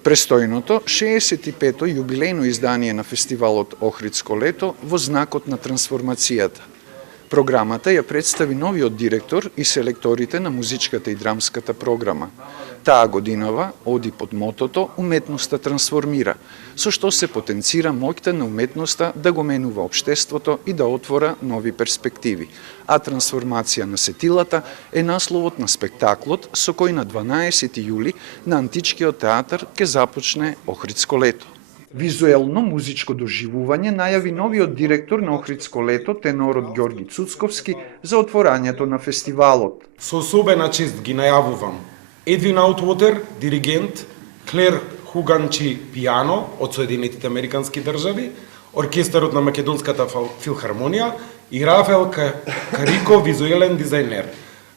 Престојното 65-то јубилејно издание на фестивалот Охридско лето во знакот на трансформацијата. Програмата ја представи новиот директор и селекторите на музичката и драмската програма. Таа годинава оди под мотото "Уметноста трансформира", со што се потенцира моќта на уметноста да го менува општеството и да отвора нови перспективи. А трансформација на сетилата е насловот на спектаклот со кој на 12 јули на Античкиот театар ќе започне Охридско лето. Визуелно музичко доживување најави новиот директор на Охридско лето, тенорот Ѓорги Цуцковски, за отворањето на фестивалот. Со особена чест ги најавувам Едвин Аутвотер, диригент, Клер Хуганчи, пијано од Соединетите Американски држави, оркестарот на Македонската филхармонија и Рафаел Карико, визуелен дизајнер.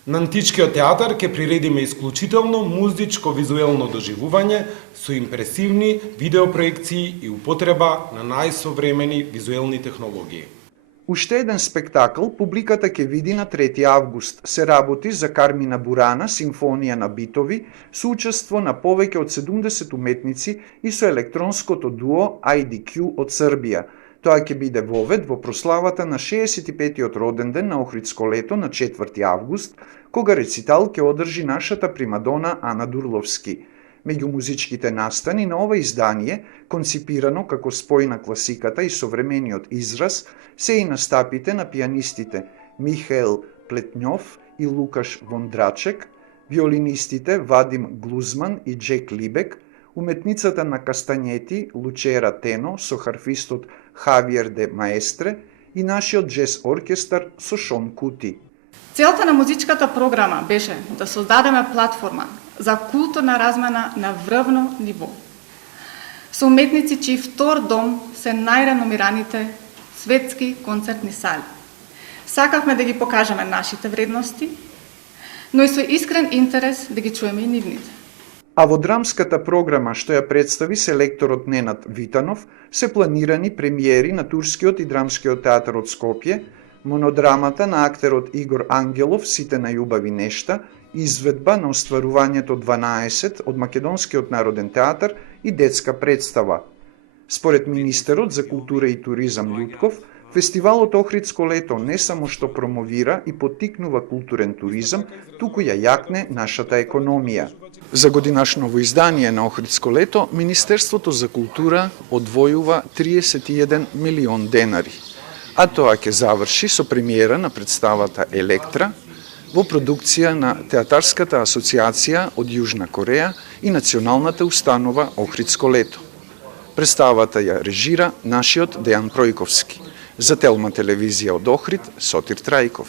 На Античкиот театар ќе приредиме исклучително музичко-визуелно доживување со импресивни видеопроекции и употреба на најсовремени визуелни технологии. Уште еден спектакл публиката ќе види на 3 август. Се работи за Кармина Бурана, симфонија на битови, со учество на повеќе од 70 уметници и со електронското дуо IDQ од Србија. Тоа ќе биде вовед во прославата на 65-тиот роден ден на Охридско лето на 4 август, кога рецитал ќе одржи нашата примадона Ана Дурловски. Меѓу музичките настани на ова издание, конципирано како спој на класиката и современиот израз, се и настапите на пијанистите Михаел Плетњов и Лукаш Вондрачек, виолинистите Вадим Глузман и Джек Либек, уметницата на кастанјети Лучера Тено со харфистот Хавиер де Маестре и нашиот джез оркестар со Шон Кути. Целта на музичката програма беше да создадеме платформа за културна размена на врвно ниво. Со уметници чиј втор дом се најреномираните светски концертни сали. Сакавме да ги покажеме нашите вредности, но и со искрен интерес да ги чуеме и нивните. А во драмската програма што ја представи селекторот Ненад Витанов, се планирани премиери на Турскиот и драмскиот театар од Скопје, монодрамата на актерот Игор Ангелов "Сите најубави нешта", изведба на остварувањето 12 од Македонскиот народен театар и детска представа. Според министерот за култура и туризам Љутков, фестивалот Охридско лето не само што промовира и поттикнува културен туризам, туку ја јакне нашата економија. За годинашново издание на Охридско лето, Министерството за култура одвојува 31 милион денари, а тоа ќе заврши со премиера на представата Електра во продукција на Театарската асоциација од Јужна Кореја и Националната установа Охридско лето. Представата ја режира нашиот Дејан Пројковски. За Телма телевизија од Охрид, Сотир Трајков.